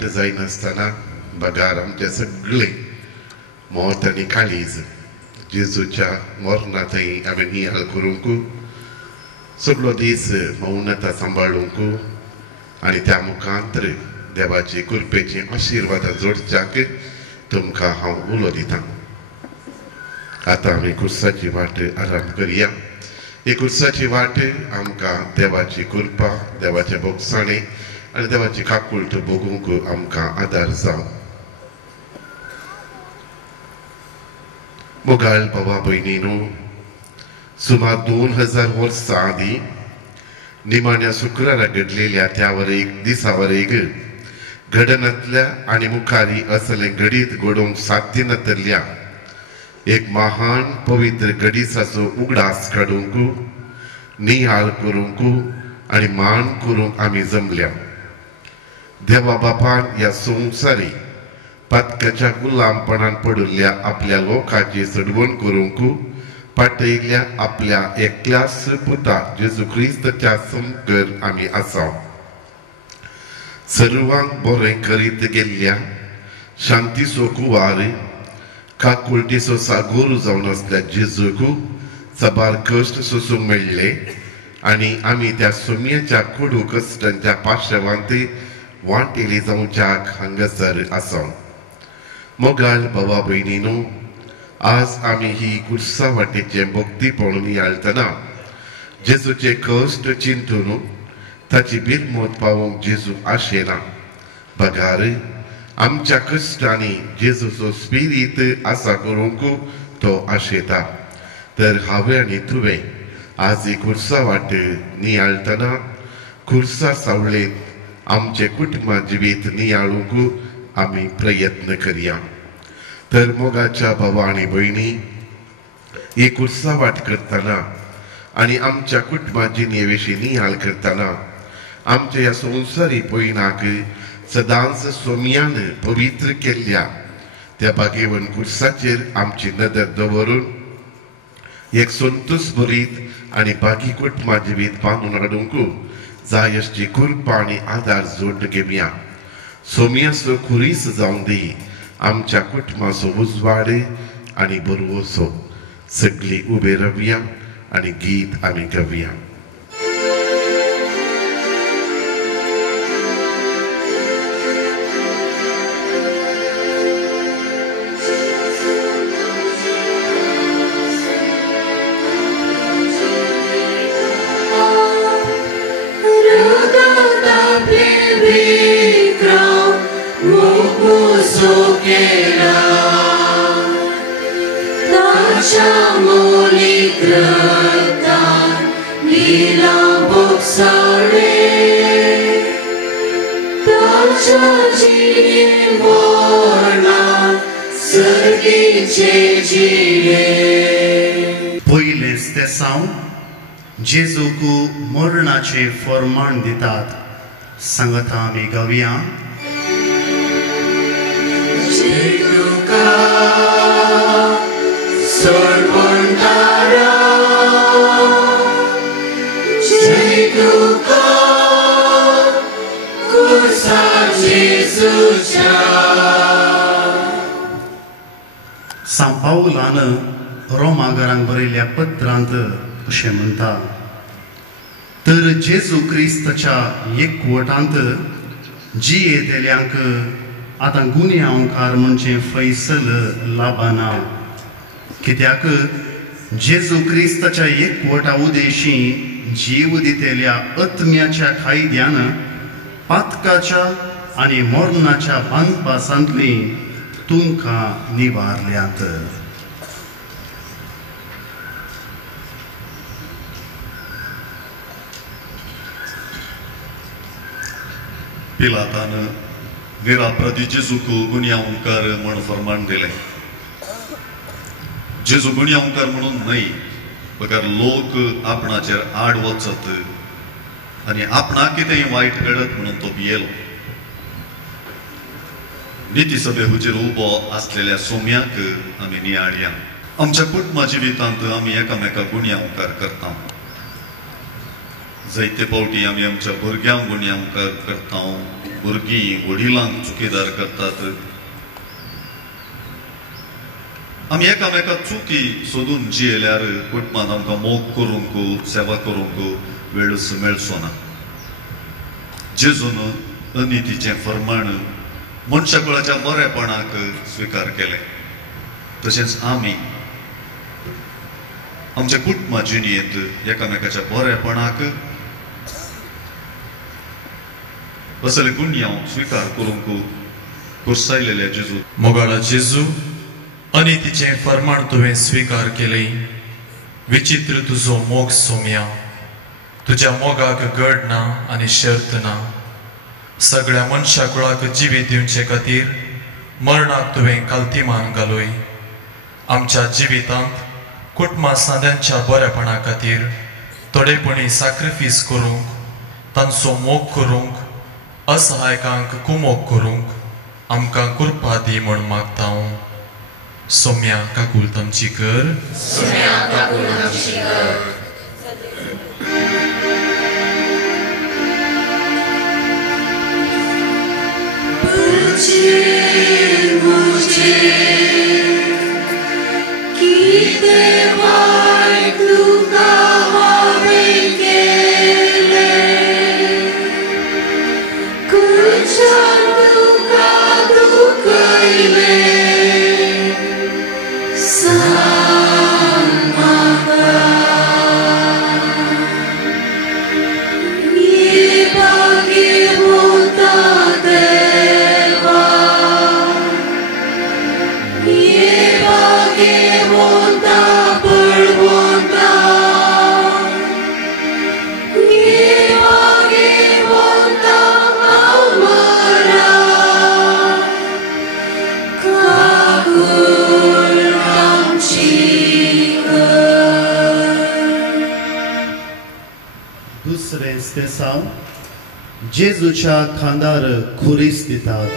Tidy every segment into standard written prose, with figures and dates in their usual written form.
घट्ट जायनासतना बगार आमचे सगळे मोत आनी काळीज जेजूच्या मरणा थंय आमी नियाळ करूंक सगळो दीस मौनता सांबाळूंक आनी त्या मुखांतर देवाची कृपेची आशिर्वादां जोडच्याक तुमकां हांव उलो दितां. आतां आमी कुर्साची वाट आराम करया. ही कुर्साची वाट आमकां देवाची कृपा, देवाचे बोगसाणे आनी देवाची काकुळट भोगूंक आमकां आदार जावं. मोगाळ भावा भयणीनो, सुमार 2000 वर्सां आदीं निमाण्या शुक्रारा घडलेल्या त्या दिसा वरेक घडनांतल्या आनी मुखारी असलें घडीत घडोवंक साध्य नातल्या एक महान पवित्र घडीसाचो उगडास काडूंक, नियाळ करूंक आनी मान करूंक आमी जमल्या. देवा बापान ह्या संवसारी पातकाच्या गुलामपणान पडिल्ल्या आपल्या लोकांची सडवण करूंक पाठयल्ल्या आपल्या एकल्याच पुता जेजू क्रिस्ताच्या समकर आमी आसा. सर्वांक बरें करीत गेल्ल्या शांतीचो कुवार, काकुळटीचो सागोर जावन आसल्या जेजूक सबार कश्ट सोसूंक मेळ्ळे आनी आमी त्या सोम्याच्या कोडू कश्टांच्या पाशवांत वांटेली जावच्याक हांगासर आसा. मोगाळ भावा भयणीनो, आज आमी ही कुर्सा वाटेचे भक्तीपण नियाळतना जेजूचे कश्ट चिंतून ताची बिरमोत पावोवंक जेजू आशेना. बगार आमच्या कश्टांनी जेजूचो स्पिरीत आसा करूंक तो आशेता. तर हांवें आनी तुवें आज ही कुर्सा वाट नियाळतना कुर्सा सावळेत आमचे कुटुंबा जिवीत नियाळूंक आमी प्रयत्न करया. तर मोगाच्या भावा आनी भयणी, ही कुर्सा वाट करतना आनी आमच्या कुटुंबा जिणेविशीं नियाळ करतना आमच्या ह्या संवसारी पयणाक सदांच सोम्यान पवित्र केल्ल्या त्या बागेवन कुर्साचेर आमची नदर दवरून एक संतोश भरीत आनी बागी कुटुंबा जिवीत बांदून हाडूंक जाय अशी कृपा आनी आदार जोड घेवया. सोम्याचो खुरीस जावन दी आमच्या कुटुंबाचो उजवाड आनी बरवोसो. सगळीं उबे रावया आनी गीत आमी गावया. पयलेच ते सावन जेजूक मरणाचे फर्माण दितात. सांगता आमी गावया. सांत पावलान रोमागरांक बरयल्ल्या पत्रांत अशें म्हणटा, तर जेजू क्रिस्ताच्या एकवटांत जियेतेल्यांक आतां गुन्यांवकार म्हणजे फैसल लाभना. कित्याक जेजू क्रिस्ताच्या एकवटा उदेशीं जीव दितेल्या आत्म्याच्या कायद्यान पातकाच्या आनी मरणाच्या बांदपासांतली तुमकां निवारल्यात. पिलातान विराप्रती जेजूक गुन्यांवकार म्हण फर्माण दिलें. जेजू गुन्यांवकार म्हणून न्हय, बगर लोक आपणाचेर आड वचत आनी आपणाक कितेंय वायट घडत म्हणून तो भियेलो. निती सभेचेर उबो आसलेल्या सोम्याक आमी नियाळया. आमच्या कुटुंबा जिवितांत आमी एकामेकाक गुन्यांवकार करता. जायते फावटी आमी आमच्या भुरग्यांक गुन्यांव करता, भुरगीं वडिलांक चुकीदार करतात. आमी एकामेकाक चुकी सोदून जियेल्यार कुटुंबांत आमकां मोग करूंक सेवा करूंक वेळच मेळचो ना. जेजून अनितीचें फर्माण मनशाकुळाच्या बरेपणाक स्विकार केलें. तशेंच आमी आमच्या कुटुंबा जिणेंत एकामेकाच्या बरेपणाक असले गुन्यांव स्विकार करूंक कुर्सायलेल्या जेजू मोगाळा जेजू अनितीचें फर्माण तुवें स्विकार केलें. विचित्र तुजो मोग सोम्या. तुज्या मोगाक गड ना आनी शर्त ना. सगळ्या मनशाकुळाक जिवीत दिवचे खातीर मरणाक तुवें काल्तिमान घालोय. आमच्या जिवितांत कुटुंबा साद्यांच्या बरेपणा खातीर थोडेपणी सॅक्रिफीस करूंक, तांचो मोग करूंक, असहायकांक कुमोग करूंक आमकां कृपा दी म्हूण मागता हांव. सोम्या काकूल तामची कर. दुसरें स्पेसांव जेजूच्या खांदार खुरीस दितात.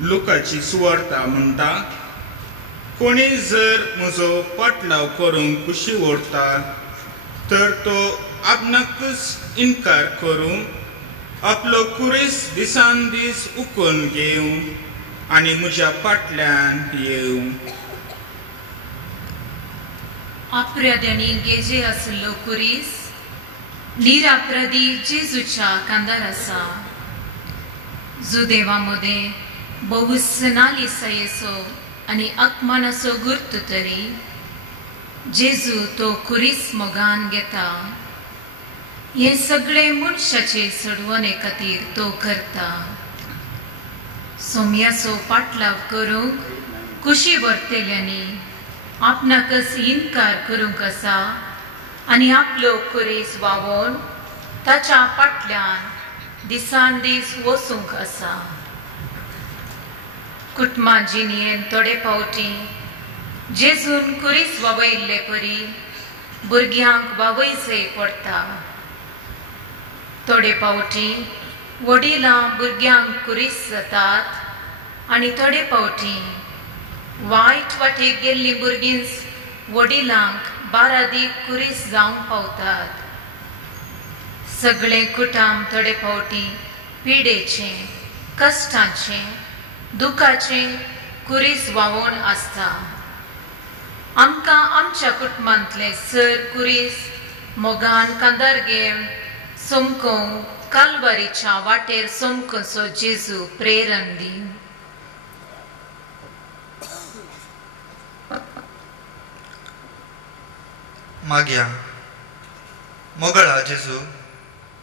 लुकाची सुवार्ता म्हणटा, कोणी जर म्हजो पाटलाव करूंक कुशी ओडटा तर तो आपणाकच इन्कार करूं, आपलो कुरीस दिसान दीस उखलून घेवं आनी म्हज्या फाटल्यान येवं. अप्रद्यानी गेजे आसलो कुरीस निराप्रदी जेजूच्या कांदार आसा. जुदेवामध्ये बहु सनाली सयेसो आनी अकमानाचो गुर्त तरी जेजू तो कुरीस मोगान घेता. हे सगळे मनशाचे सडवणे खातीर तो करता. सोम्याचो पाटलाव करूंक कुशी वर्तेल्यांनी आपणाकच इन्कार करूंक आसा आनी आपलो कुरीस वावोवन ताच्या फाटल्यान दिसान दीस वचूंक आसा. कुटुंबा जिणेन थोडे फावटी जेजून कुरीस वावयल्ले परी भुरग्यांक वावयचे पडटा. थोडे फावटी वडिलां भुरग्यांक कुरीस जातात आनी थोडे फावटी वायट वाटेक गेल्लीं भुरगींच वडिलांक बारादीक कुरीस जावंक पावतात. सगळे कुटुंब थोडे फावटी पिडेचे, कश्टाचे, दुखाचे कुरीस वावोन आसता. आमकां आमच्या कुटुंबांतले सर कुरीस मोगान कांदार घेवन सोमकों काल्वारीच्या वाटेर सोमकोचो जेजू प्रेरण दी. मागया मोगळा जेजू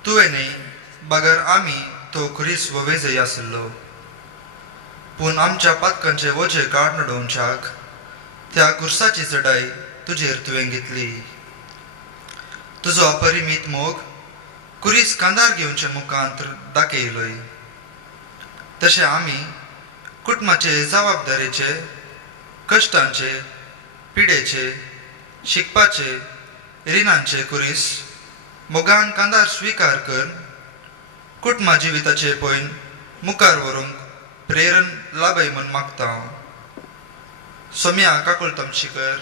तुवें न्ही बगर आमी तो कुरीस ववेजय आसलो, पूण आमच्या पातकांचे वजे काड नडोवच्याक त्या कुर्साची चडाई तुजेर तुवें घेतली. तुजो अपरिमीत मोग कुरीस कांदार घेवचे मुखांत दाखयलोय. तशें आमी कुटुंबाचे जबाबदारेचे, कश्टांचे पिडेचे शिकपाचे रिणांचे कुरीस मोगान कांदार स्वीकार कर कुटुंबा जिविताचे पयन मुखार व्हरूंक प्रेरण लाभय म्हूण मागता सोम्या काकुळ तमशीकर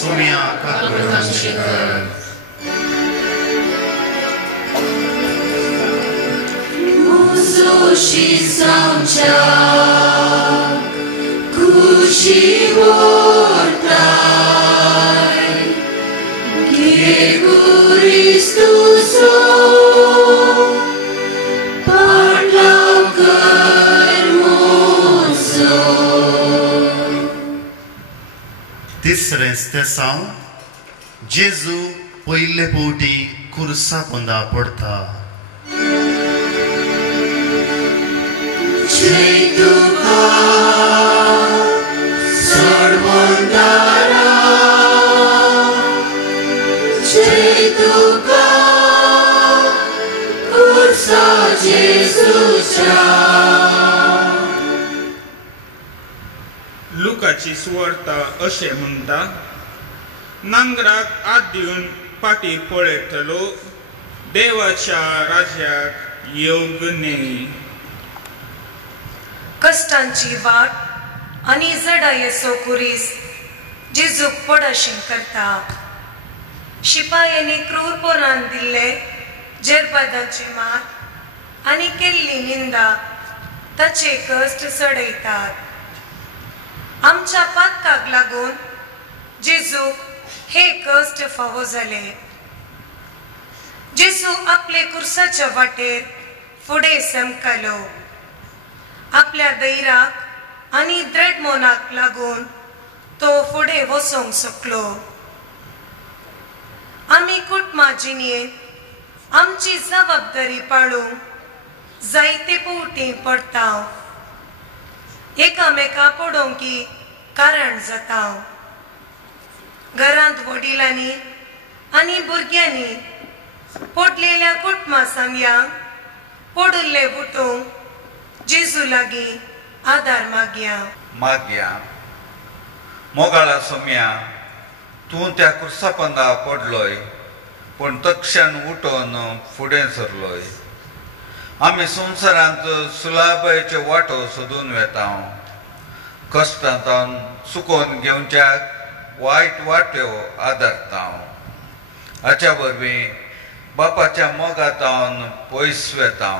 सोम्या काकुळ तमशीकर खुशी vortai che Christus parla hermoso. तिसरें स्तेसांव जेजू पयले फावटी खुर्सा पोंदा पडटा. जय तुका सर्वोंदारा जय तुका खुर्सा जेजूच्या. लुकाची सुवार्ता अशें म्हणटा नांगराक आत दिवन फाटी पळयतलो देवाच्या राज्याक येवंक न्ही. कष्टांची वाट आनी जडायेचो कुरीस जेजूक पडशें करता. शिपायांनी क्रूर पोरान दिल्ले जेरबादांचे मात आनी केल्ली निंदा ताचे कश्ट चडयतात. आमच्या पातकाक लागून जेजूक हे कश्ट फावो जाले. जेजू आपले कुर्साच्या वाटेर फुडें समकलो. आपल्या दैराक आनी द्रढ मोनाक लागून तो फुडें वचोंक शकलो. आमी कुटुंबा जिणेंत आमची जबाबदारी पाळूंक जायते फावटी पडटा. एकामेका पडोवंकी कारण जाता. घरांत वडिलांनी आनी भुरग्यांनी पडलेल्या कुटुंबा सांग्यांक पडुल्ले उठोवंक जेजू लागीं आदार मागया. मोगाळा सोम्या तूं त्या कुर्सा पोंदा पडलोय पूण तक्षण उठोवन फुडें सरलोय. आमी संवसारांत सुलाबायेच्यो वाटो सोदून वेता. कश्टांतावन चुकोवन घेवच्या वायट वाट्यो आदारता. हाच्या वरवीं बापाच्या मोगातावन पयस वेता.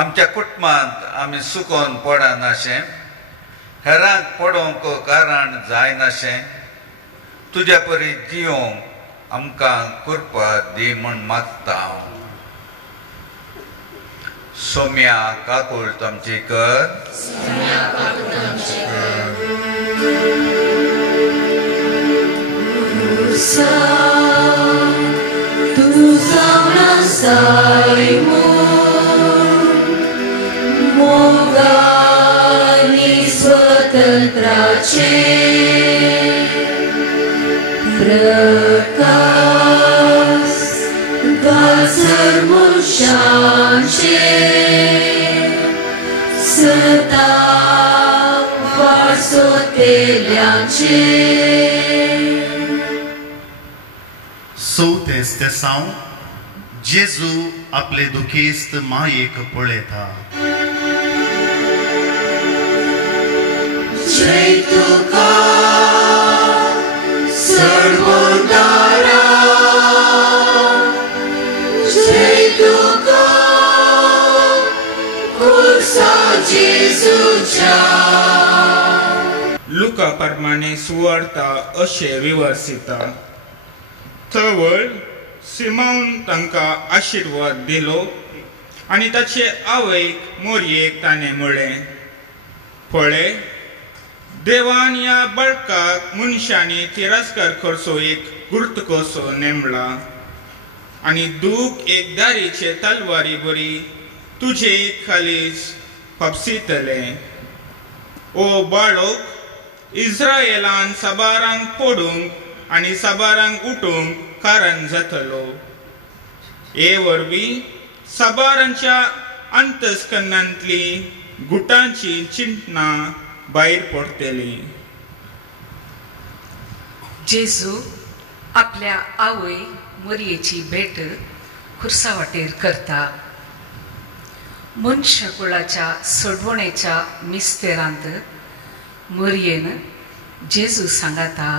आमच्या कुटुंबांत आमी चुकोवन पडनाशें हेरांक पडोवंक कारण जायनाशें तुज्या परी जियोंक आमकां कृपा दी म्हूण मागता. सोम्या काकुळ तमचीकर मोगानी स्वतंत्राचे प्रकाश गाजर मुशांचे सता वारसो तेल्यांचे. चवथें स्तेसांव जेजू आपले दुखेस्त मायेक पळयता. जय तुका सर्वोंदारा जय तुका खुर्सा जेजूच्या. लुका प्रमाणे सुवार्ता अशें विवरसिता. थवळ सिमोन तांकां आशिर्वाद दिलो आनी ताचे आवयक मोरयेक ताणें म्हळें पळय देवान ह्या बळकाक मनशांनी तिरस्कार करचो एक गुर्त कसो नेमला आनी दूख एक दारीचे तलवारी बरी तुजे खालीच फपसितले. ओ बाळोक इस्रायेलान साबारांक पडूंक आनी साबारांक उठूंक कारण जातलो. हे वरवीं साबारांच्या अंतस्करणांतली गुटांची चिंतनां भायर पडटली. जेजू आपल्या आवय मरयेची भेट खुर्सा वाटेर करता. मनशाकुळाच्या सोडवणेच्या मिस्तेरांत मरयेन जेजू सांगाता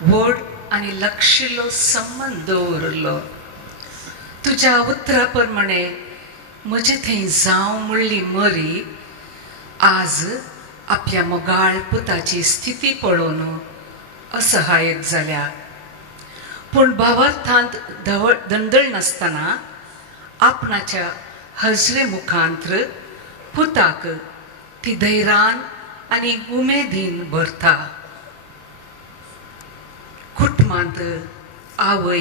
व्हड आनी लक्षिल्लो संबंध दवरलो. तुज्या उतरा प्रमाणे म्हजे थंय जावं म्हणली मरी आज आपल्या मोगाळ पुताची स्थिती पळोवन असहायक जाल्या. पूण भावार्थांत दंदळ नासतना आपणाच्या हजरे मुखांत्र पुताक ती धैर्यान आनी उमेदीन भरता. कुटुंबांत आवय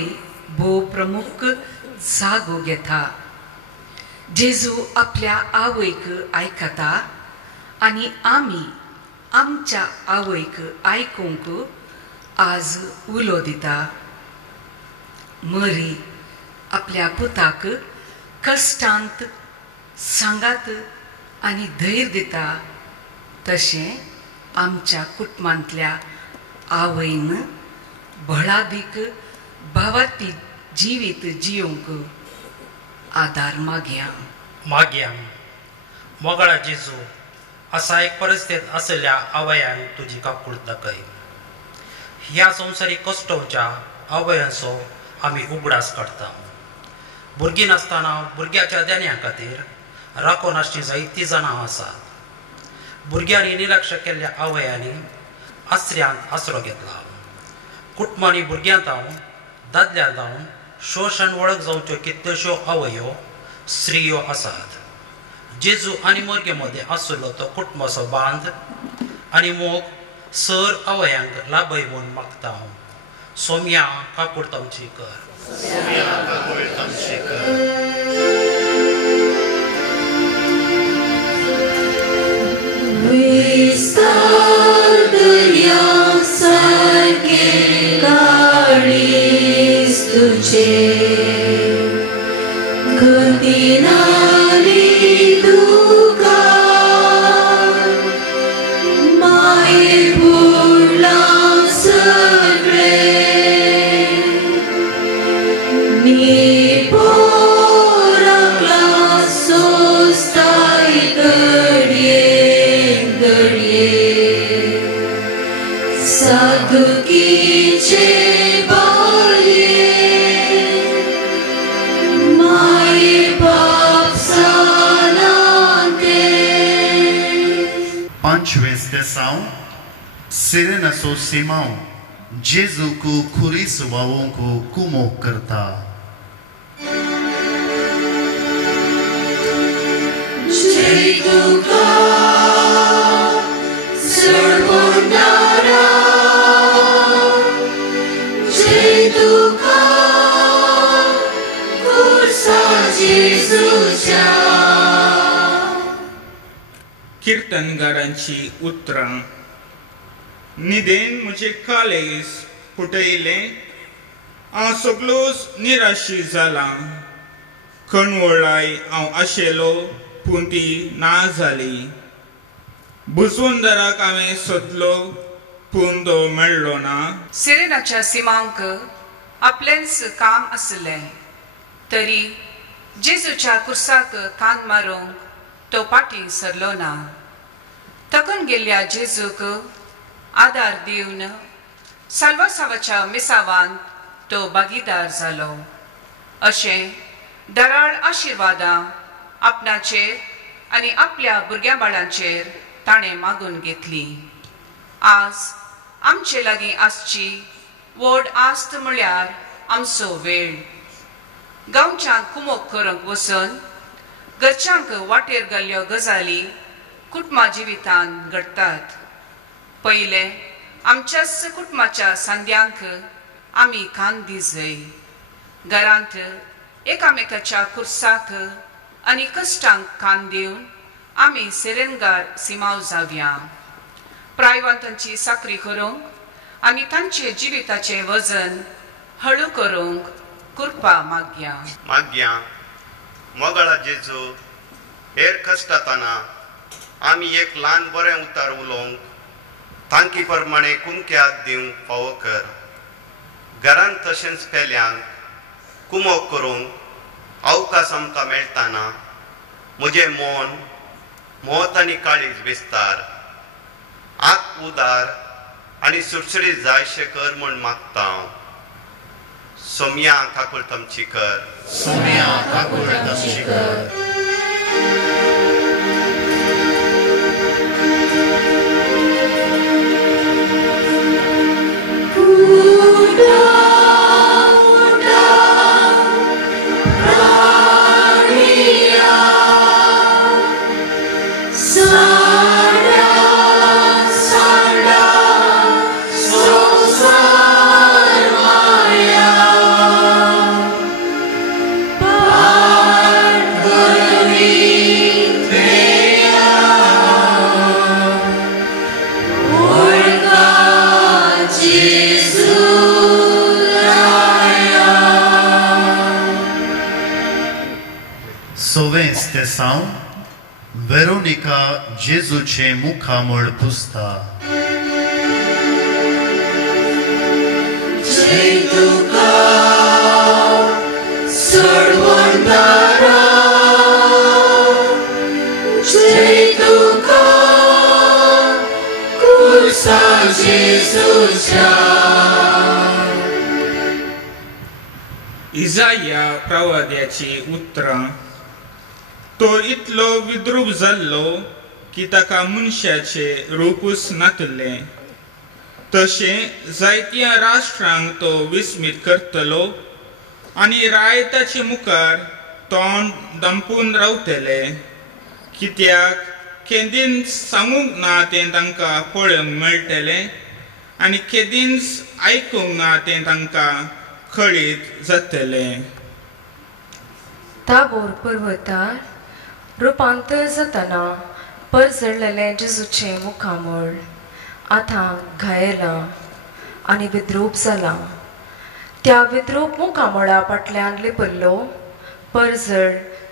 भोव प्रमुख जागो घेता. जेजू आपल्या आवयक आयकता आनी आमी आमच्या आवयक आयकूंक आज उलो दिता. मरी आपल्या पुताक कश्टांत सांगात आनी धैर्य दिता. तशें आमच्या कुटुंबांतल्या आवयन भळादीक भावार्थी जिवीत जियोंक आदार मागया. मोगळा जेजू असा एक परिस्थितीत असलेल्या आवयांक तुजी काकूळ दाखय. ह्या संवसारीक कश्टांच्या आवयांचो आमी उगडास काडटा. भुरगीं नासतना भुरग्याच्या देण्या खातीर राखोन आसची जायतीं जाणां आसात. भुरग्यांनी निर्लक्ष्य केल्ल्या आवयांनी आसऱ्यांत आसरो घेतला. कुटुंबांनी भुरग्यांत जावन दादल्यांत जावन शोशण वळख जावच्यो कितल्योश्यो आवयो स्त्रियो आसात. जेजू आनी मरगे मदें आसलो तो कुटुंबाचो बांद आनी मोग सर आवयांक लाभय म्हूण मागता हांव. सोम्या काकूळ तामचीकर. विस्तार दर्या सारखे काळीज तुझे गतीनाली तुका माये बुडला सगळे साधुकीचे बाये माये पाप सालांते. 5वें स्तेसांव सिरेनाचो सिमांव जेजूक खुरीस वावोंक कुमोक करता. जय तुका सर्वोन्नारा जय तुका खुर्सा जेजूच्या. कीर्तनगारांची उतरां. निदेन म्हजे कालेज फुटयलें. हांव सगळोच निराशी जालां. कणवळाय हांव आशेलो पूण ती ना जाली. भुसवंदराक हांवें सोदलो पूण तो मेळ्ळो ना. सिरेनाच्या सिमांक आपलेंच काम आसलें तरी जेजूच्या कुर्साक कान मारूंक तो पाटी सरलो ना. तकून गेल्ल्या जेजूक आदार दिवन साल्वासावाच्या मिसावान तो भागीदार जालो. अशें दराळ आशिर्वादां आपणाचेर आनी आपल्या भुरग्यां बाळांचेर ताणें मागून घेतली. आज आमचे लागीं आसची व्हड आस्त म्हळ्यार आमचो वेळ. गांवच्यांक कुमोक करूंक वचून घरच्यांक वाटेर घाल्ल्यो गजाली कुटुंबा जिवितांत घडटात. पयलें आमच्याच कुटुंबाच्या सांद्यांक आमी कान दी जाय. घरांत एकामेकाच्या कुर्साक आनी कश्टांक कान दिवन आमी सिरेनगार सिमाव जावया. प्रायवंतांची साखरी करूंक आनी तांचे जिविताचें वजन हळू करूंक कृपा मागया. मोगळा जेजू हेर कश्टातना आमी एक ल्हान बरें उतार उलोवंक तांकी प्रमाणे कुमक्यात दिवंक फावो कर. घरांत तशेंच पेल्यांक कुमोक करूंक अवकाश आमकां मेळटाना म्हजें मन मोत आनी काळीज विस्तार आक उदार आनी सुटसुटीत जायशें कर म्हूण मागता हांव. सोम्या काकूळ तमचीकर. सोम्या काकूळ तमचीकर. Steção, Verônica Jezuचे मुखामळ पुसता. जय तुका सर्वंतरा, जय तुका कुर्सा जेजूच्या. इजाया प्रवाद्याची उतरां. तो इतलो विद्रूप जाल्लो की ताका मनशाचे रूपूच नातलें. तशें जायत्या राष्ट्रांक तो विस्मीत करतलो आनी रायताचे मुखार तोंड दंपून रावतले. कित्याक केदींच सांगूंक ना तें तांकां पळोवंक मेळटलें आनी केदींच आयकूंक ना तें तांकां कळीत जातलें. ताबोर पर्वतार रुपांतर जातना परजळलेले जेजूचे मुखामळ आतां घायलां आनी विद्रूप जालां. त्या विद्रूप मुखामळा फाटल्यान लिपल्लो परजळ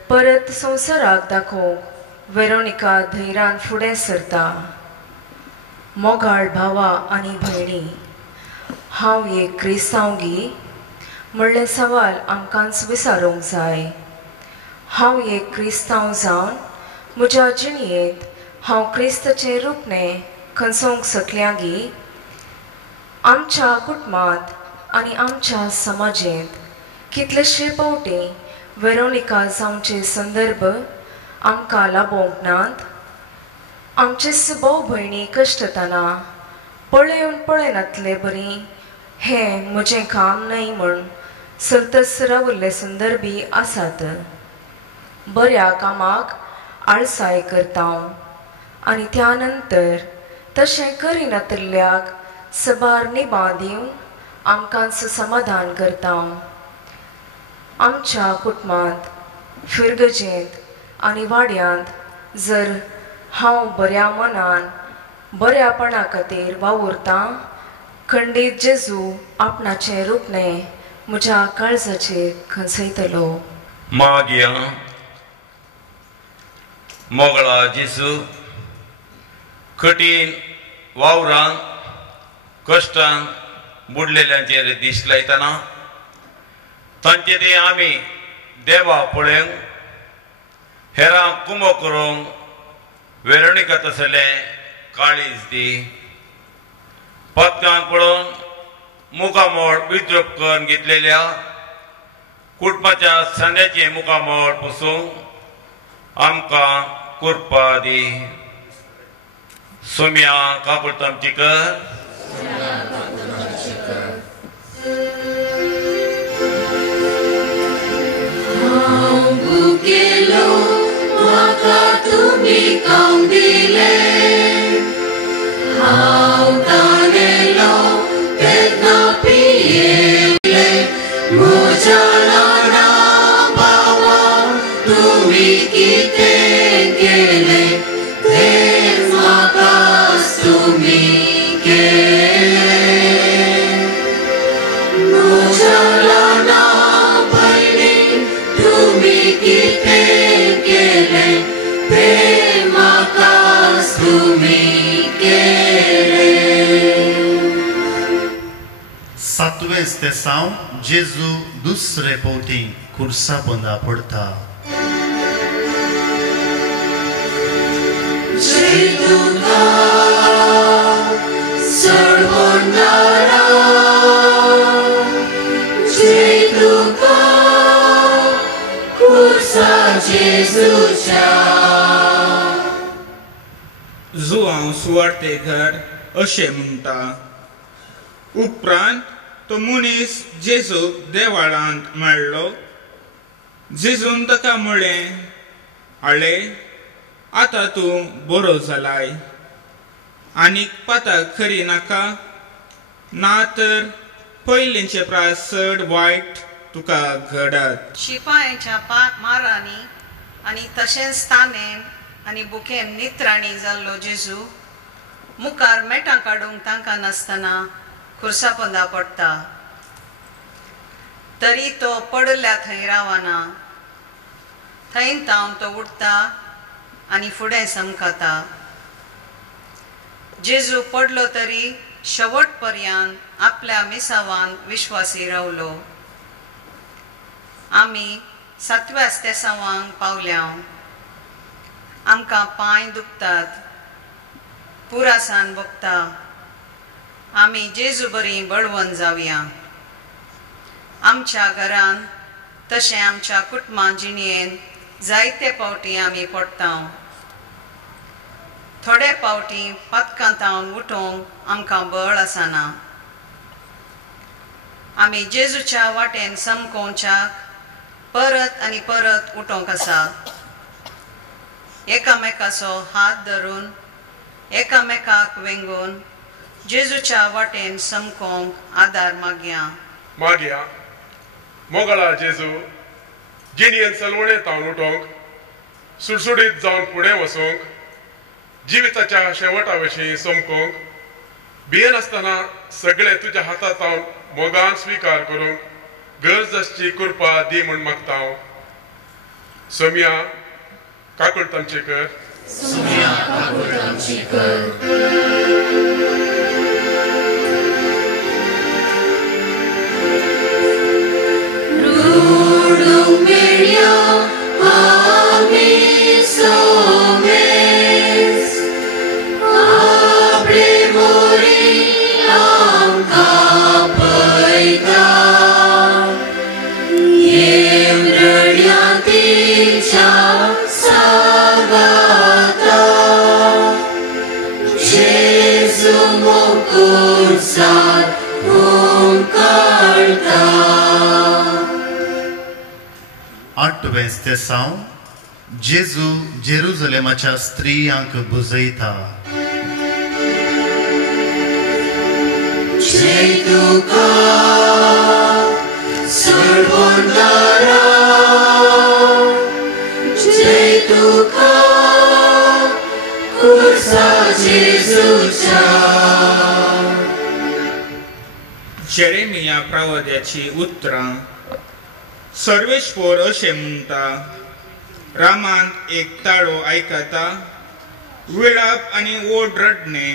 परत संवसाराक दाखोवंक वेरोनिका धैर्यान फुडें सरता. मोगाळ भावा आनी भयणी, हांव एक क्रिस्तांवगी म्हणलें सवाल आमकांच विचारूंक जाय. हांव एक क्रिस्तांव जावन म्हज्या जिणयेंत हांव क्रिस्ताचें रूपणें खंचोवंक शकल्यागी. आमच्या कुटुंबांत आनी आमच्या समाजांत कितलेशे फावटी वेरोनिका जावचे संदर्भ आमकां लाबोवंक नात. आमचे भाव भयणी कश्टताना पळयोवन पळयनातले बरी हें म्हजें काम न्हय म्हूण सर्तस रावल्ले संदर्भी आसात. बऱ्या कामाक आळसाय करता आनी त्या नंतर तशें करिनातल्ल्याक सबार निभा दिवन आमकांच समाधान करता. आमच्या कुटुंबांत फिरगजेंत आनी वाड्यांत जर हांव बऱ्या मनान बऱ्यापणा खातीर वावुरतां, खंडीत जेजू आपणाचें रूपणें म्हज्या काळजाचेर खंचयतलो. मागया मोगळा जेजू कठीण वावरांत कश्टांत बुडलेल्यांचेर दिश्ट लायतना तांचे ते आमी देवा पळोवंक हेरांक कुमो करूंक वेरोनिका तसलें काळीज दी. पथकांक पळोवन मुखामोळ विद्रूप करून घेतलेल्या कुटुंबाच्या संद्याचे मुखामोळ पुसूंक आमकां कृपा दी. सोम्या काकूळ तमचीकर. केलो म्हाका तुमी काम दिले, हांव ताणेलो तेन्ना पियेले. म्हज्या ल्हाना भावा तुमी कितें केलें तें म्हाकाच तुमी केलें. सोवेंस ते साव जेजू दुसरे पोवटी खुर्सा बंदा पडटा. जय तुका सर्वोन्नरा, जय तुका खुर्सा जेजूच्या. जुआंव सुवार्ते घर अशें म्हणटा. उपरांत तो मनीस जेजूक देवाळांत मेळ्ळो. जेजून ताका म्हळें, आळे आतां तूं बरो जालाय, आनीक पाताक खरी नाका, ना तर पयलींचे प्रास चड वायट तुका घडत. शिपायांच्या मारांनी आनी तशेंच ताणेन आनी बुकेन नित्राणी जाल्लो जेजू मुखार मेटां काडूंक तांकां नासतना खुर्सा पोंदा पडटा. तरी तो पडल्या थंय रावना. थंय तावन तो उठता आनी फुडें समकता. जेजू पडलो तरी शेवट पर्यंत आपल्या मिसावान विश्वासी रावलो. आमी 7व्या स्तेसावांक पावल्या. आमकां पांय दुखतात, पुरासान भोगता. आमी जेजू बरी बळवंत जावया. आमच्या घरान तशें आमच्या कुटुंबां जिणेन जायते पावटी आमी पडटा. थोडे पावटी पातकांतावन उठोवंक आमकां बळ आसना. आमी जेजूच्या वाटेन समकोवच्याक परत आनी परत उठोवंक आसा. एकामेकाचो हात धरून एकामेकाक वेंगून जेजूच्या वाटेन समकोवंक आदार मागया. मोगळा जेजू जिणेन चलवणे तावन उठोवंक, सुडसुडीत जावन फुडें वचूंक, जिविताच्या शेवटा विशीं समकोवंक, भियेनासतना सगळें तुज्या हातांत मोगान स्विकार करूंक गरज आसची कृपा दी म्हूण मागता. सोम्या काकूळ तामचेकर. आठवें ते साव जेजू जेरुजलेमाच्या स्त्रियांक बुजयता. जय तुका सर्वोन्नरा, जय तुका खुर्सा जेजूच्या. जेरेमिया प्रवाद्याची उतरां. सर्वेश्वर अशें म्हणटा, रामांत एक ताळो आयकता, विळप आनी ओड रडणे.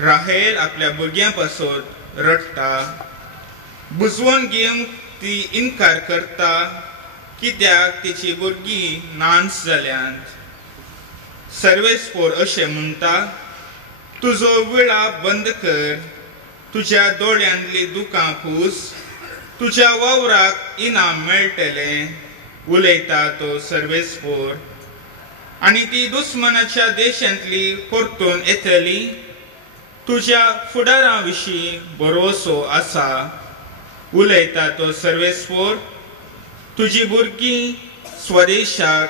राहेल आपल्या भुरग्यां पासत रडटा. बुजवण घेवंक ती इन्कार करता, कित्याक तिची भुरगीं नांस जाल्यांत. सर्वेस्पोर अशें म्हणटा, तुजो विळाप बंद कर, तुज्या दोळ्यांतली दुकां पूस, तुज्या वावराक इनाम मेळटलें. उलयता तो सर्वेस्पोर. आनी ती दुस्मनाच्या देशांतली परतून येतली. तुज्या फुडारां विशीं भरोसो आसा. उलयता तो सर्वेस्पोर. तुजी भुरगीं स्वदेशाक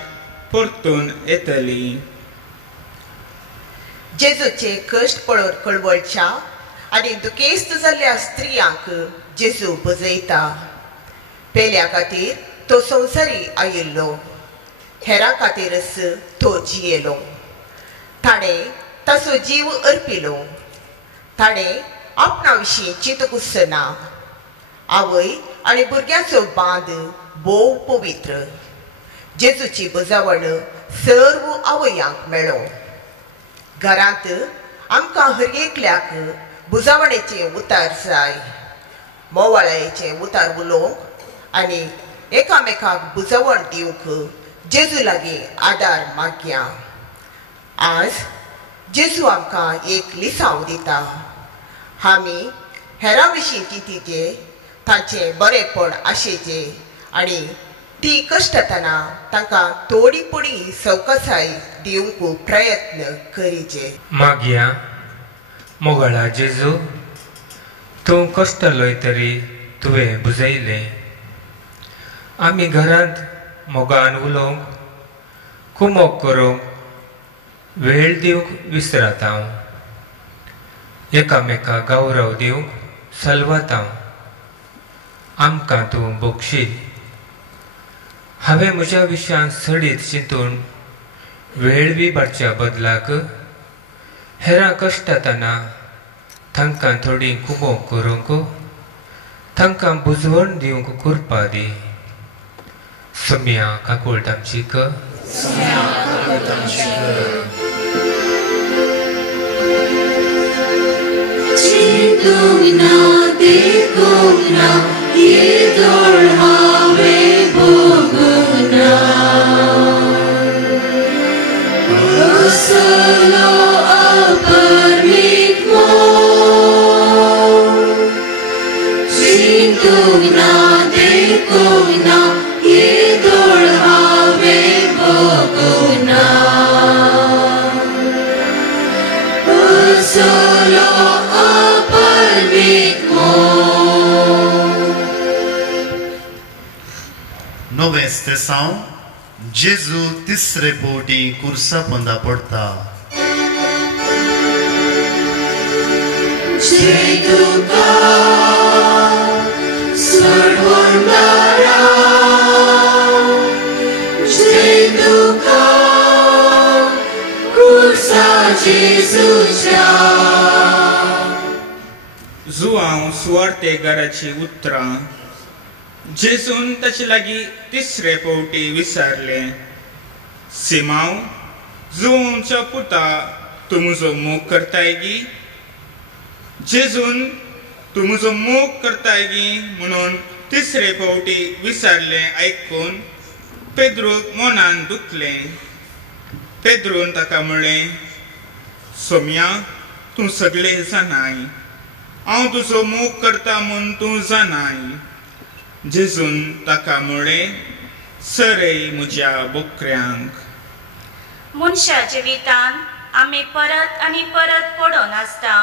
परतून येतली. जेजूचे कश्ट पळोवन कळवळच्या आनी दुखेस्त जाल्ल्या स्त्रियांक जेजू बुजयता. पेल्या खातीर तो संवसारी आयिल्लो, हेरां खातीरच तो जियेलो. ताणें ताचो जीव अर्पिलो. ताणें आपणा विशीं चिंतूंकच ना. आवय आनी भुरग्याचो बांद भोव पवित्र. जेजूची बुजावण सर्व आवयांक मेळ्ळो. घरांत आमकां हर एकल्याक बुजावणेचे उतार जाय. मोवाळायेचे उतार उलोवंक आनी एकामेकाक बुजवण दिवंक जेजू लागीं आदार मागया. आज जेजू आमकां एक लिसांव दिता. आमी हेरां विशीं चिंतीचे, तांचें बरेपण आशेचे आनी ती कश्टतना तांकां थोडी पुडी सवकसाय दिवंक प्रयत्न करीचे. मागया मोगळा जेजू, तूं कश्टलोय तरी तुवें बुजयलें. आमी घरांत मोगान उलोवंक, कुमोग करूंक, वेळ दिवंक विसरात हांव. एकामेकाक गौरव दिवंक सलवात हांव. आमकां तूं बक्षील. हांवें म्हज्या विशयान सडीत चिंतून वेळ बी भरच्या बदलाक हेरां कश्टतना तांकां थोडी कुमोग करूंक, तांकां बुजवण दिवंक कुरपा दी. सोम्या काकूळ तामचीक. चिंतूंक ना, देखूंक ना, येदोळ हांवें भोगूंक ना. असलो अपरमीक मोग. चिंतूंक ना, देखूंक ना, येदोळ हांवें भोगूंक ना. असलो नवे स्तेसांव जेजू तिसरे पोवटी कुर्सा पोंदा पडटा. जय तुका सर्वोन्नरा, जय तुका कुर्सा जेजूच्या. जुआंव सुवार्थेकाराची उतरां जेजून ताचे लागीं तिसरे फावटी विचारले, सिमांव, जुआंवच्या पुता, तूं म्हजो मोग करताय गी? जेजून तूं म्हजो मोग करताय गी म्हणून तिसरे फावटी विचारलें आयकून पेद्रूक मनान दुखलें. पेद्रून ताका म्हणलें, सोम्या, तूं सगळें जाणाय. हांव तुजो मोग करता म्हूण तूं जाणाय. जेजून ताका म्हणलें, सरय म्हज्या बोकऱ्यांक. मनशा जिवितान आमी परत आनी परत पडून आसता.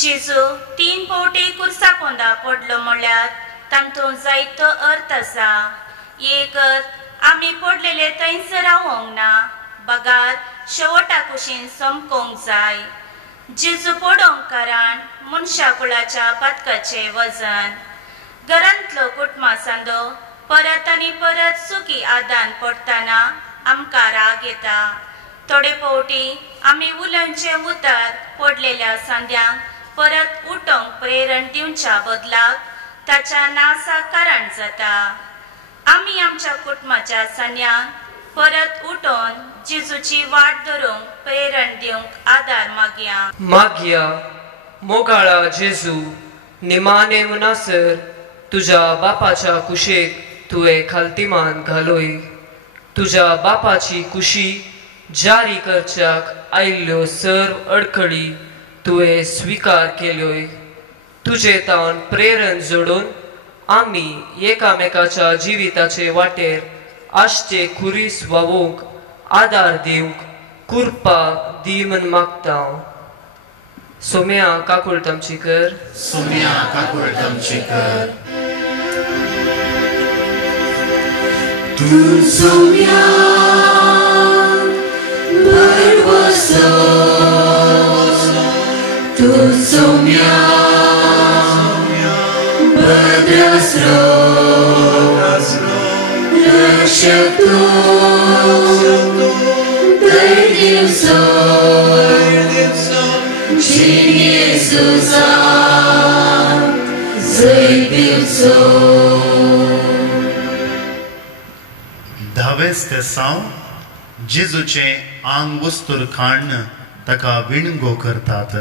जेजू 3 फावटी कुर्सा पोंदा पडलो म्हणल्यार तातूंत जायतो अर्थ आसा. एक अर्थ आमी पडलेले थंयच रावोंक ना, बगार शेवटा कुशीन समकोंक जाय. जेजू पडोंक कारण मनशा कुळाच्या पातकाचें वजन. घरांतलो कुटुंबा सांदो परत आनी परत सुखी आदान पडटना आमकां राग येता. थोडे फावटी आमी उलंचे उतर पडलेल्या सांद्यांक परत उठोंक प्रेरण दिवच्या बदलाक ताच्या नासाक कारण जाता. आमी आमच्या कुटुंबाच्या सांद्यांक परत उठोन जेजूची वाट धरूंक प्रेरण दिवंक आदार मागया. मागया मोगाळा जेजू, निमाणे मनासर तुज्या बापाच्या कुशेक तुवें खालतीमान घालोय. तुज्या बापाची कुशी जारी करच्याक आयिल्ल्यो सर्व अडखळी तुवें स्विकार केल्योय. तुजे तावन प्रेरण जोडून आमी एकामेकाच्या जिविताचे वाटेर आशचे खुरीस वावूंक आदार दिवंक कुरपा दी म्हण मागता. सोम्या काकूळ तामचीकर. सोम्या काकूळ तामचीकर. तूं सोम्या भरवसो, तूं सोम्या भद्रास्रो, रक्षक तूं धैर्यसो, जीण येसूचा जय दिवचो. धावे स्तेसांव जेजूचें आंग वस्तूर खाण ताका विणगो करतात.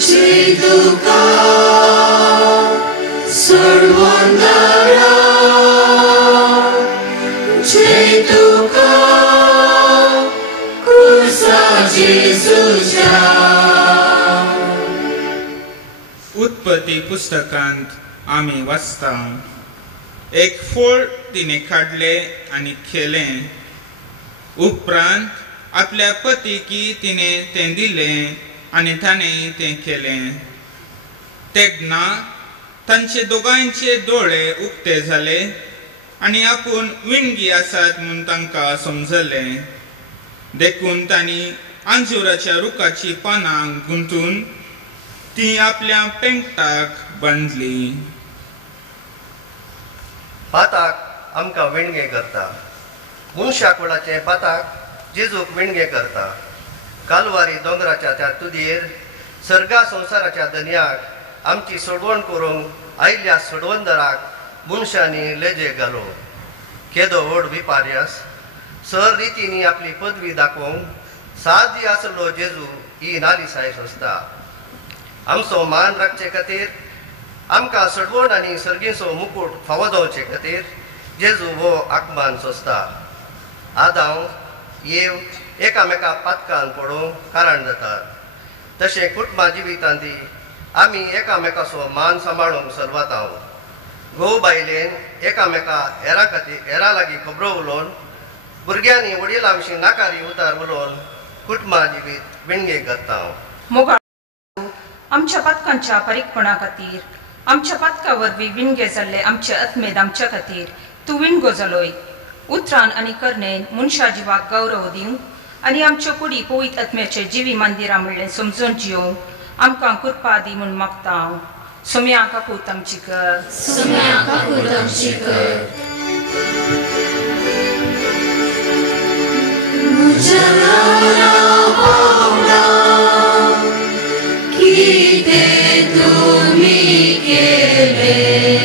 जय तुका सोडवंदरा जय तुका कुर्सा जेजूच्या उत्पत्ती पुस्तकांत आम्ही वाचता एक फोड तिने काढले आणि खेले उपरांत आपल्या पतीकी तिने ते दिले आणि ताणे ते केले तेन्ना तांचे दोगांचे डोळे उक्ते झाले आणि आपूण विणगी आसात म्हूण तांकां समजले देखून तांणी अंजुराच्या रुखाची पानां गुंतून ती आपल्या पेंगटाक बांदली. पाताक आमकां विणगे करता मनशा कुळाचे पाताक जेजूक विणगे करता. कालवारी दोंगराच्या त्या तुदयेर सर्गा संवसाराच्या दनयाक आमची सोडवण करूंक आयिल्ल्या सोडवंदराक मनशांनी लेजे घालो. केदो व्हड विपर्यास सर रितींनी आपली पदवी दाखोवंक सादी आसलो जेजू ही नालिसाय सोंसता. आमचो मान राखचे खातीर आमकां सोडवण आनी सर्गेचो मुकुट फावो जावचे खातीर जेजू हो आत्मान सोंसता. आदांव येव एकामेका पातकान पडोवंक कारण जातात. तशें कुटुंबा जिवितांती आमी एकामेकाचो मान सांबाळूंक सरवाताव. घोव बायलेन एकामेका हेरां खातीर हेरां लागीं खबरो उलोवन भुरग्यांनी वडिलां विशीं नाकारी उतार उलोवन कुटुंबा जिवीत विणगे करता. मोगाळ आमच्या पातकांच्या परीकपणा खातीर आमच्या पातका वरवीं विणगे जाल्ले आमचे आत्मेद आमच्या खातीर तूं विणगो जालोय. उतरान आनी कर्णेन मनशा जिवाक गौरव दिवंक आनी आमच्यो कुडी पवित आत्म्याचे जिवी मंदिरां म्हणलें समजून जिवंक आमकां कृपा दी म्हूण मागता हांव. सोम्या काकूत आमची कर. सोम्या काकूत आमची कर. म्हज्या भावना कितें तुमी केलें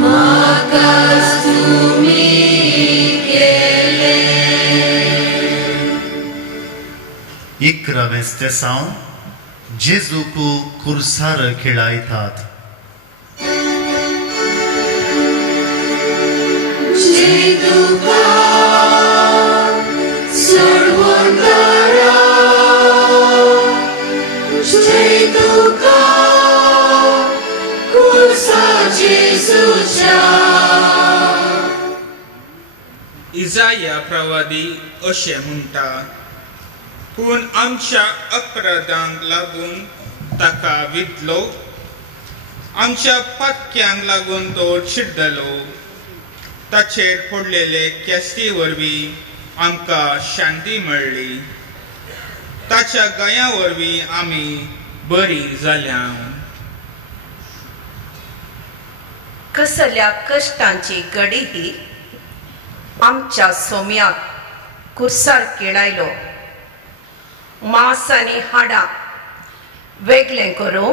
म्हाकाच तुमी केलें. 11वें स्तेसांव जेजूक कुर्सार खेळायतात. जय तुका सोडवंदरा जय तुका कुर्सा जेजूच्या. इजाया प्रवादी अशें म्हणटा पूण आमच्या अपराधांक लागून ताका विधलो आमच्या पातक्यांक लागून तो चिड्डलो. ताचेर पडलेले केस्ती वरवीं आमकां शांती मेळ्ळी. ताच्या गाया वरवीं आमी बरी जाल्या. कसल्या कश्टांची घडी ही आमच्या सोम्याक कुर्सार केळायलो. मांस आनी हाडां वेगळें करूं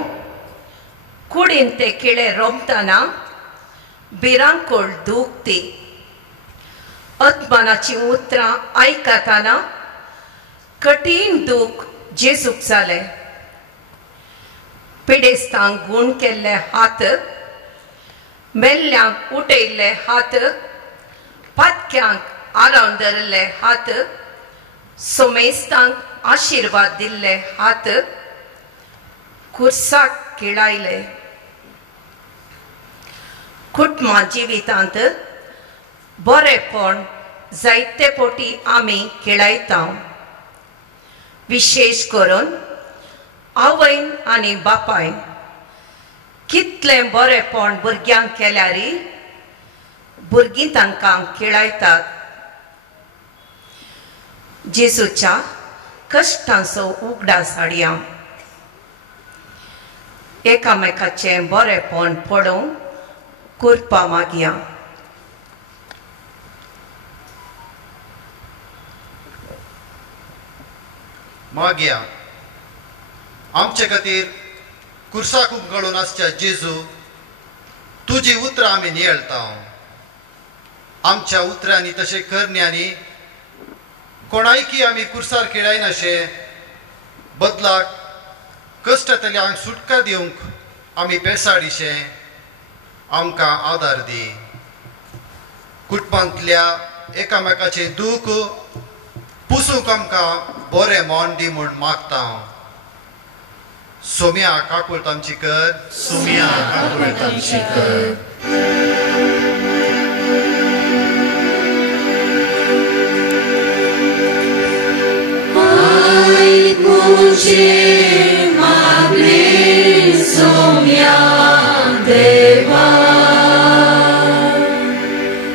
कुडीन ते किळे रोमतना बिरांकोळ दुखती. आत्मनाची उतरां आयकतना कठीण दूख जेजूक जालें. पिडेस्तांक गूण केल्ले हात मेल्ल्यांक उठयल्ले हात पातक्यांक आरावन धरले हात सोमेस्तांक आशिर्वाद दिल्ले हात कुर्साक केळायले. कुटुंबा जिवितांत बरेपण जायते पोटी आमी केळायता. विशेश करून आवयन आनी बापायन कितलें बरेपण भुरग्यांक केल्यारी भुरगीं तांकां केळायतात. जेजूच्या कश्टांचो उगडास हाडया. एकामेकाचें बरेपण पडोवंक कृपा मागया. मागया आमचे खातीर कुर्साक उगडून आसच्या जेजू तुजी उतरां आमी नियळटा. आमच्या उतरांनी तशें करण्यांनी कोणायकी आमी कुर्सार खेळायनाशे बदलाक कश्टांतल्यान सुटका दिवंक आमी बेसाडीशे आमकां आदार दी. कुटुंबांतल्या एकामेकाचें दूख पुसूंक आमकां बरें मोन दी म्हूण मागता. सोम्या काकूळ तामची कर. सोम्या काकूळ तामची कर. मुझे मागणे सोम्या देवा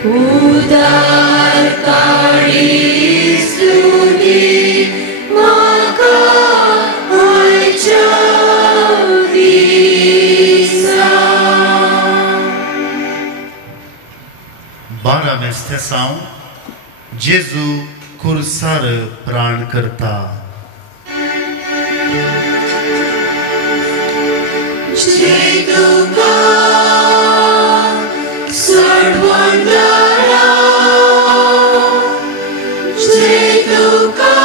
उदार काळीज तुदी म्हाका आयच्या दिसा. 12वें स्थेसांव जेजू खुर्सार प्राण करता. जय तुका सर्वंदरा जय तुका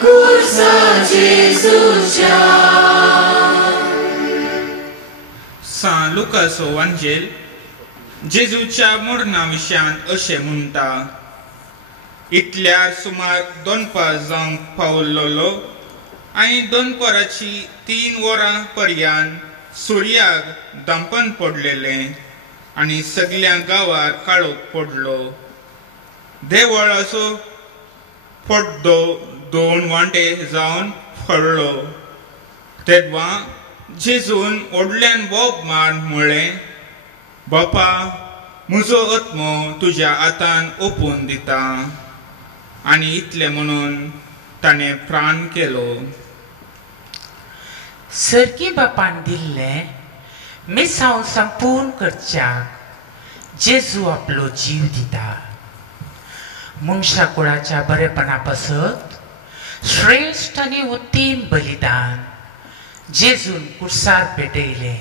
खुर्सा जेजूच्या. सान लुकासो वांजेल जेजूच्या मरणा विशयान अशें म्हणटा. इतल्यार सुमार 2 जावंक पावलोलो आनी दनपाराची 3 वरां पर्यंत सुर्याक दांपण पडलेलें आनी सगळ्या गांवार काळोख पडलो. देवळाचो पड्डो 2 वांटे जावन पडलो. तेदवा जेजून व्हडल्यान बोब मार म्हणलें, बापा म्हजो आत्मो तुज्या हातान ओपून दिता. आनी इतलें म्हणून ताणें प्राण केलो. सर्गी बापान दिल्लें मिसांव संपूर्ण करच्याक जेजू आपलो जीव दिता. मनशा कुळाच्या बरेपणा पासत श्रेश्ठ आनी उत्तीम बलिदान जेजून खुर्सार पेटयलें.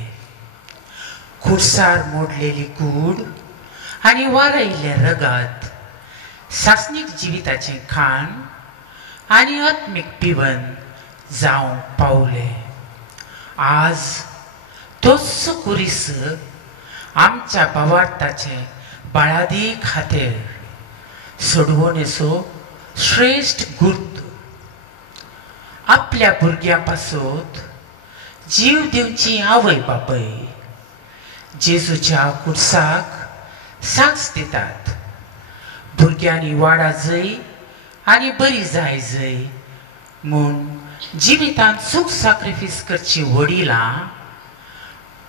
खुर्सार मोडलेली कूड आनी वारयल्लें रगत सासनीक जिविताचें खाण आनी आत्मीक पिवन जावं पावलें. आज तोच कुरीस आमच्या भावार्थाचे बाळादी खातीर सोडवणेचो श्रेश्ठ गुर्त. आपल्या भुरग्यां पासत जीव दिवची आवय बापय जेजूच्या खुर्साक साक्ष दितात. भुरग्यांनी वाडा जय आनी बरी जाय जय म्हूण जिवितांत सूख सॅक्रिफीस करची वडिलां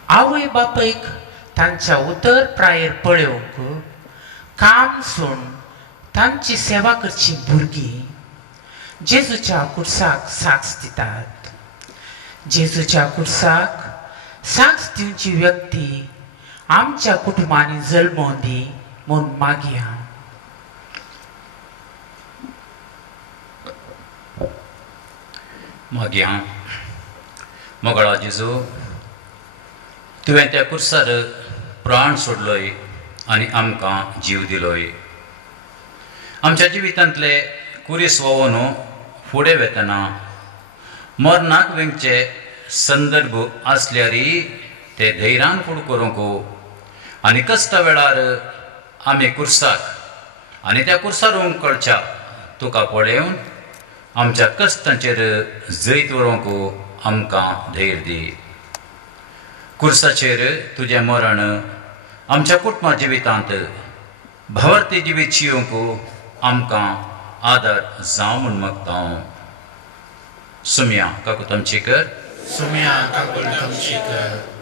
आवय बापयक तांच्या उतर प्रायर पळोवंक काम सोडून तांची सेवा करची भुरगीं जेजूच्या खुर्साक साक्ष दितात. जेजूच्या खुर्साक साक्ष दिवची व्यक्ती आमच्या कुटुंबांनी जल्मों दी म्हूण मागया. मागया. मोगळा जेजू तुवें त्या खुर्सार प्राण सोडलोय आनी आमकां जीव दिलोय. आमच्या जिवितांतले कुरीस वोवन फुडें वेतना मरणाक वेंगचे संदर्भ आसल्यारय ते धैर्यान फुडें करूंक आनी कश्टा वेळार आमी खुर्साक आनी त्या खुर्सार कळच्या तुका पळोवन आमच्या कश्टांचेर जैत व्हरूंक आमकां धैर्य दी. खुर्साचेर तुजें मरण आमच्या कुटुंबा जिवितांत भावार्थी जिवीत जियोंक आमकां आदार जावं म्हूण मागता. सोम्या काकू तामची कर. सोम्या काकू तामची कर.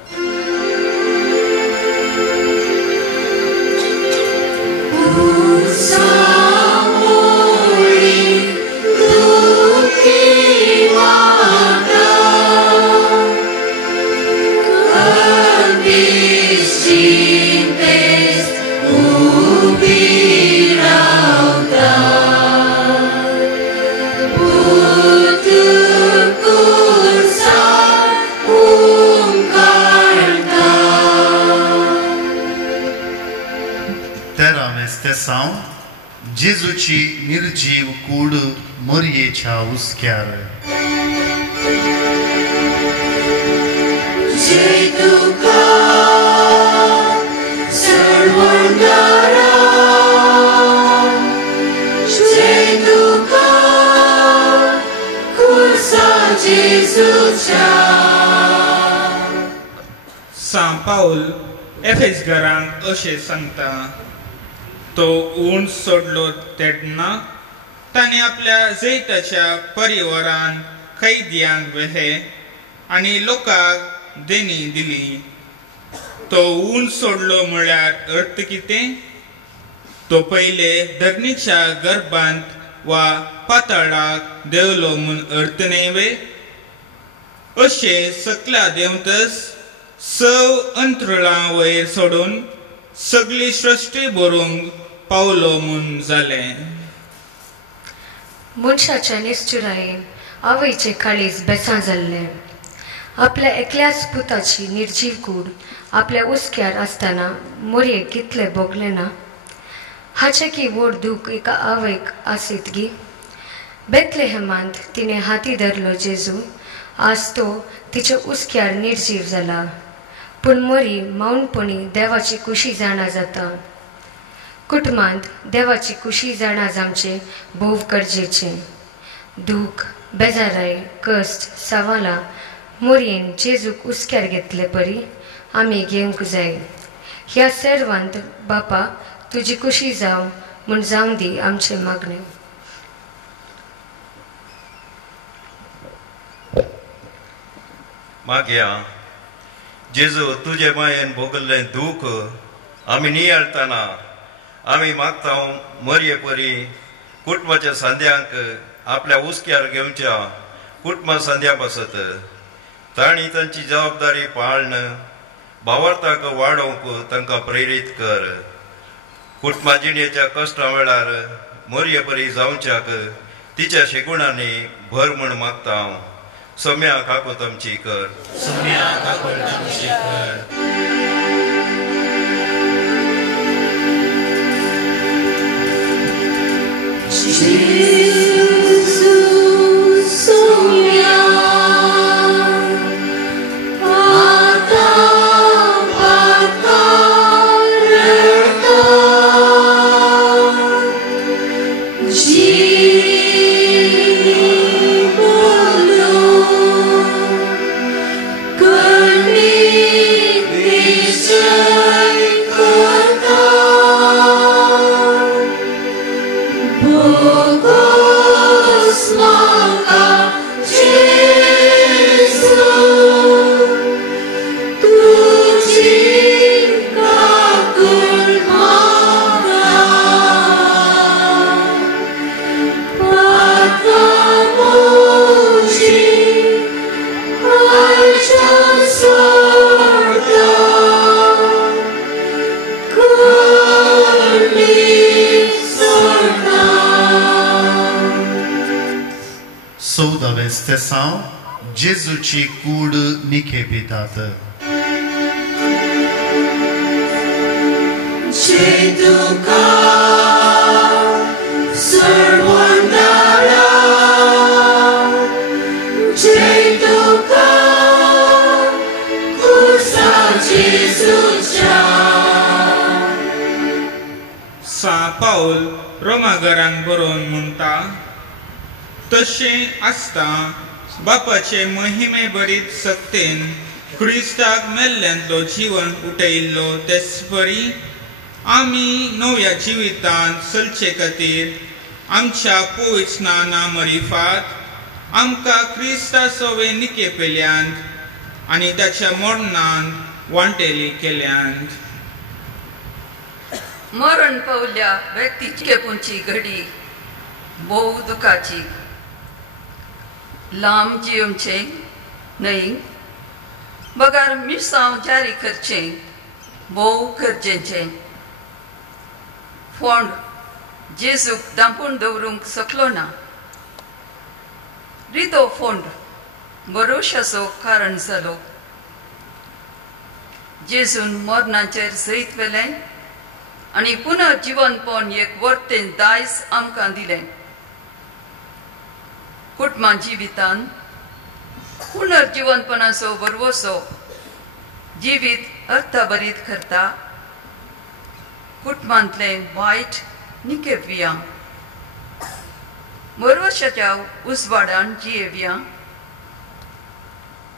जेजूची निर्जीव कूड मरयेच्या हुस्क्यार. सान पाऊल एफेसकारांक अशें सांगता, तो ऊंट सोडलो तेन्ना ताणें आपल्या जैताच्या परिवारान कैद्यांक व्हेले आनी लोकांक देणी दिली. तो ऊंट सोडलो म्हळ्यार अर्थ कितें? तो पयले धरणीच्या गर्भांत वा पाताळाक देंवलो म्हूण अर्थ न्हय वे? अशें सकल्या देंवतच 6 अंतरुळां वयर सोडून सगळी सृश्टी बरोवंक पावलो म्हूण जालें. मनशाच्या निश्चुरायेन आवयचे काळीज बेसां जाल्लें. आपल्या एकल्याच पुताची निर्जीव कूड आपल्या उस्क्यार आसतना मोरयेक कितले भोगले ना. हाचे की व्हड दूख एका आवयक आसीत गी. बेतलेहेमांत तिणें हाती धरलो जेजू. आज तो तिच्या उस्क्यार निर्जीव जाला. पूण मोरी मौनपणी देवाची कुशी जाणा जाता. कुटुंबांत देवाची कुशी जाणा जावचें भोव गरजेचें. दूख, बेजाराय, कश्ट, सवालां मोरयेन जेजूक उस्क्यार घेतले परी आमी घेवंक जाय. ह्या सर्वांत बापा तुजी कुशी जावं म्हूण जावं दी आमचें मागणें. मागया जेजू तुजे मायेन भोगल्लें दूख आमी नियाळतना आमी मागता मरये परी कुटुंबाच्या सांद्यांक आपल्या उस्क्यार घेवच्या कुटुंबा सांद्या बसत. तांणी तांची जबाबदारी पाळन भावार्थाक वाडोवंक तांकां प्रेरीत कर. कुटुंबा जिणेच्या कश्टा वेळार मरये परी जावच्याक तिच्या शेगुणांनी भर म्हूण मागता हांव. सोम्या काकोत आमची कर. सोम्या काकोत आमची कर. जेजूची कूड निखेपितात. सान पाऊल रोमागरांक बरोवन म्हणटा, तशें आसता बापाचे महिमे बरीत सक्तेन क्रिस्ताक मेल्ल्यांतलो जीवन उठयल्लो तेच परी आमी नव्या जिवितांत चलचे खातीर आमच्या पोयचनाना मरिफात आमकां क्रिस्ता सोवे निकेपेल्यांत आनी ताच्या मरणांत वांटेली केल्यांत. मरण पावल्या व्यक्तीची केपूंची घडी भोव दुखाची. लांब जिवचें न्हय, बगार मिरसांव जारी करचें भोव गरजेचें. फोंड जेजूक दांपून दवरूंक शकलो ना. रितो फोंड भरोशाचो कारण जालो. जेजून मरणाचेर जैत वेलें आनी पुनर्जिवनपण एक वर्तेन दायज आमकां दिलें. कुटुंबा जिवितान पुनर्जिवनपणाचो बरवसो जिवीत अर्थभरीत करता. कुटुंबांतलें वायट निकेवया, बरवशाच्या उजवाडान जियेवया.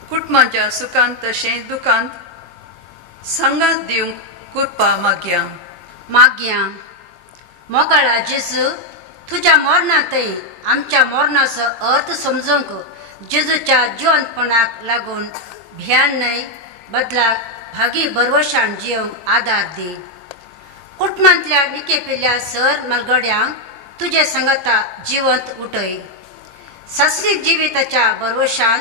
कुटुंबाच्या सुखांत तशें दुखांत संगात दिवंक कृपा मागया मोगाळा जेजू तुझ्या मरणातय आमच्या मरणाचो अर्थ समजूंक जेजूच्या जिवंतपणाक लागून भियान न्हय बदलाक भागी बरवशान जिवंक आदार दी. कुटुंबांतल्या विकेपेल्या सर मलगड्यांक तुझे संगता जिवंत उठय. सासरीक जिविताच्या बरवशान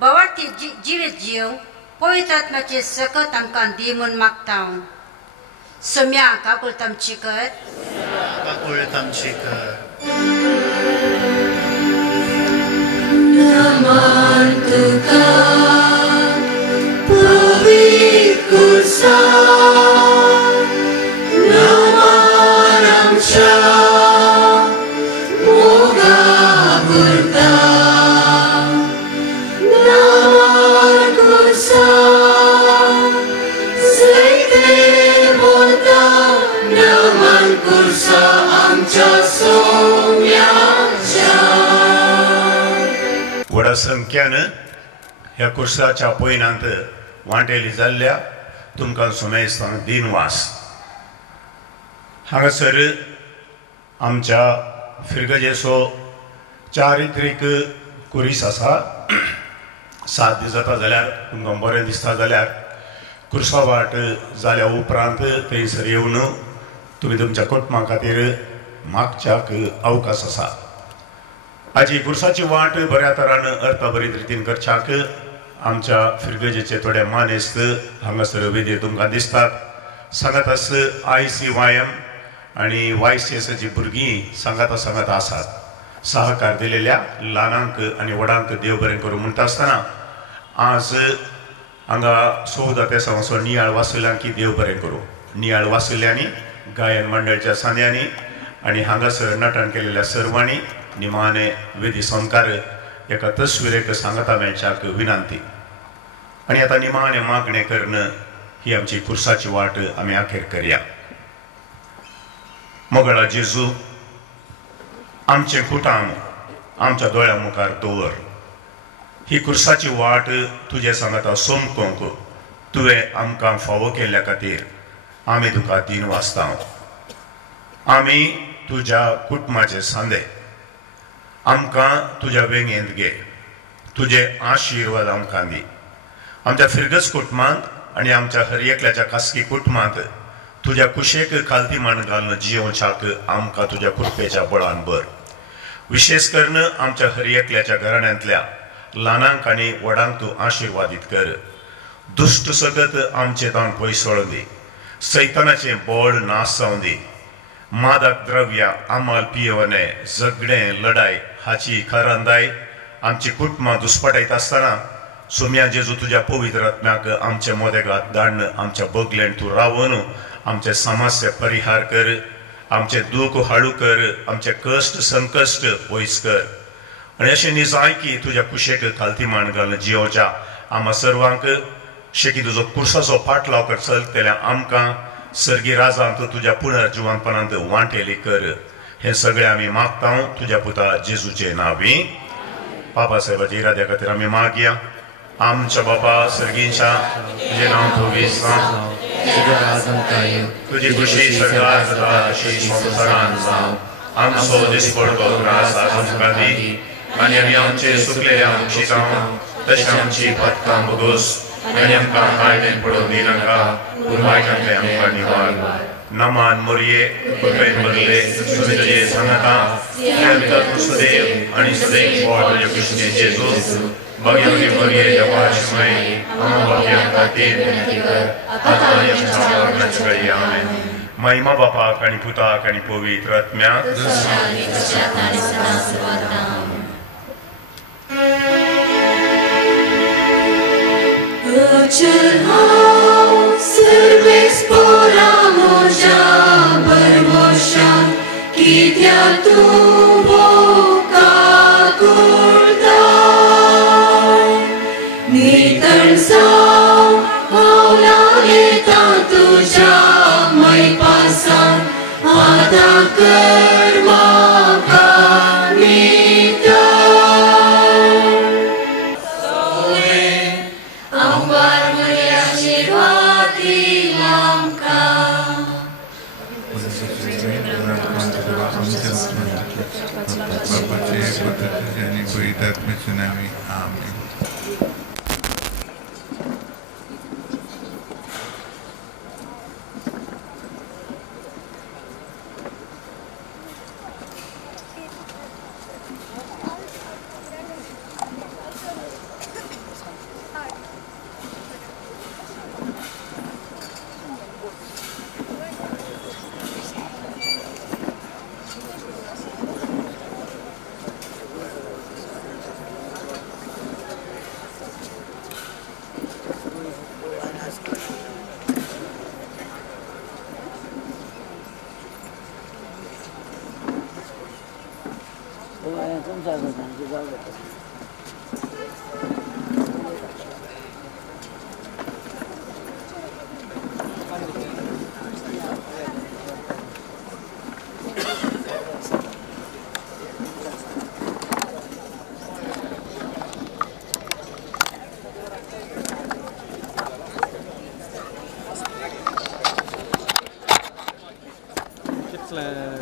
बवार्थी जिवीत जिवंक पवित्र आत्म्याचे सकत आमकां दी म्हूण मागता. सोम्या काकूळ तामची कर. नमन तुका पवित्र कुर्सा नमन आमच्या मोगा पुरता नमन कुर्सा सैते बोलता नमन कुर्सा आमच्या सोम्याच्या. व्हडा संख्यान ह्या कुर्साच्या पयनांत वांटेली जाल्ल्या तुमकां सुमेस्तान दिनवास. हांगासर आमच्या फिरगजेचो चारित्रीक कुरीस आसा. 7 दीस जाता जाल्यार तुमकां बरें दिसता जाल्यार कुर्सा वाट जाल्या उपरांत थंयसर येवन तुमी तुमच्या कुटुंबा खातीर मागच्याक अवकाश आसा. हाजी कुर्साची वाट बऱ्या तरान अर्थबरीत रितीन करच्याक आमच्या फिरगजेचे थोडे मानेस्त हांगासर वेदीर तुमकां दिसतात. सांगातास ICYM आनी YCSची भुरगीं सांगाता आसात. सहकार दिलेल्या ल्हानांक आनी व्हडांक देव बरें करूं म्हणटा आसतना आज हांगा 14 ते समसो नियाळ वासुल्यांकी देव बरें करूं. नियाळ वासुल्यांनी गायन मंडळच्या सांद्यांनी आनी हांगासर नटण केलेल्या सर्वांनी निमाणे वेदी संस्कार एका तस्विरेक सांगता मेळच्याक विनंती. आनी आतां निमाणे मागणें करणं ही आमची कुर्साची वाट आमी अखेर करया. मोगाळा जेजू आमचें कुटाम आमच्या दोळ्या मुखार दवर. ही कुर्साची वाट तुजे सांगता सोमकोंक तुवें आमकां फावो केल्ल्या खातीर आमी तुका दिन वाचता. आमी तुज्या कुटुंबाचे सांदे आमकां तुज्या वेंगेंत घे. तुजे आशिर्वाद आमकां दी. आमच्या फिरगज कुटुंबांत आनी आमच्या हर एकल्याच्या खासगी कुटुंबांत तुज्या कुशेक खालतीमान घालून जियोवच्याक आमकां तुज्या कृपेच्या बळान भर. विशेश करून आमच्या हर एकल्याच्या घराण्यांतल्या ल्हानांक आनी व्हडांक तूं आशिर्वादीत कर. दुश्ट सगत आमचे तावन पयसळून दी. सैतानाचें बळ नास जावं दी. मादक द्रव्या आमाल पियेवणे झगडें लढाय हाची खरांदाय आमची कुटुंबां दुस्पटायत आसतना सोम्या जेजू तुज्या पवित्र आत्म्याक आमच्या मोदेगांत धाडन आमच्या बगलेन तूं रावन आमचे समस्या परिहार कर. आमचे दूख हाळू कर. आमचे कश्ट संकश्ट पयस कर. आनी अशें निजायकी तुज्या कुशेक खालतीमान घालून जियोच्या आम्हा सर्वांक शेकी तुजो कुर्साचो फाटलाव कर चलतल्या आमकां सर्गी राजांत तुज्या पुनर्जिवंतपणांत वांटेली कर. हे सगळे आमी मागता तुज्या पुता जेजूचे नांवी. बाबा साहेबाच्या इराद्या खातीर आमी मागया. आमच्या बाबा सर्गींच्या तुजें नांव पवित्र जावं. तुजी खुशी सगळ्या सदा अशी संवसारांत जावं. आमचो दिसपडतो त्रास आमकां दी आनी आमी आमचे सुकलेल्या मुक्षितांव तशें आमची पथकां भोगोस आनी आमकां कायदेन पडोवन दिनाका पूण वायटांतले आमकां निवार. नमान मोरये कृपेन भरले तुमी तुजे सांगता भितर सदैव आनी सदैव तुजे कृष्णे जेजू भगवती मोरये देवाशिमय आमकां बापयां खातीर आतां आनी आमच्या मरणाचे घडी. आमेन. महिमा बापाक आनी पुताक आनी पवित्र आत्म्याक सर्वेस पोरा मोजा बरवशान कित्या तूं बोका कुर्ता नितळ जाव हांव लागेता तुज्या मैपासान आदा कर म्हाका नितळ. सेवा दिली आमकां बापाचे पुत्राचे आणि पवित्र आत्म्याचे नावे आमेन.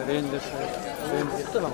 रेंज इतना